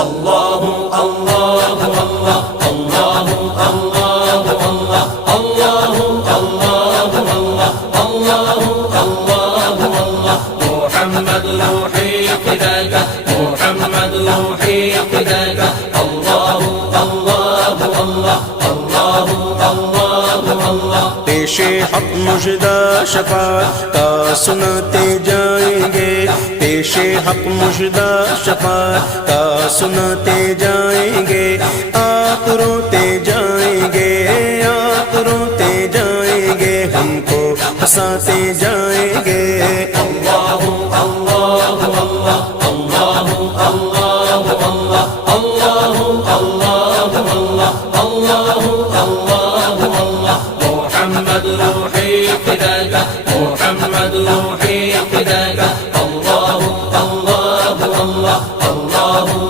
اللہ اللہ اللہ اللہ اللہ اللہ اللہ اللہ اللہ اللہ محمد روحی فداک محمد روحی فداک اللہ اللہ اللہ اللہ اللہ پیش حق مژدہ شفاعت کا سناتے جائیں گے، پیش حق مژدہ شفاعت کا سناتے جائیں گے، آپ روتے جائیں گے، آپ روتے جائیں گے، ہم کو ہنساتے جائیں گے۔ اللہ اللہ اللہ اللہ اللہ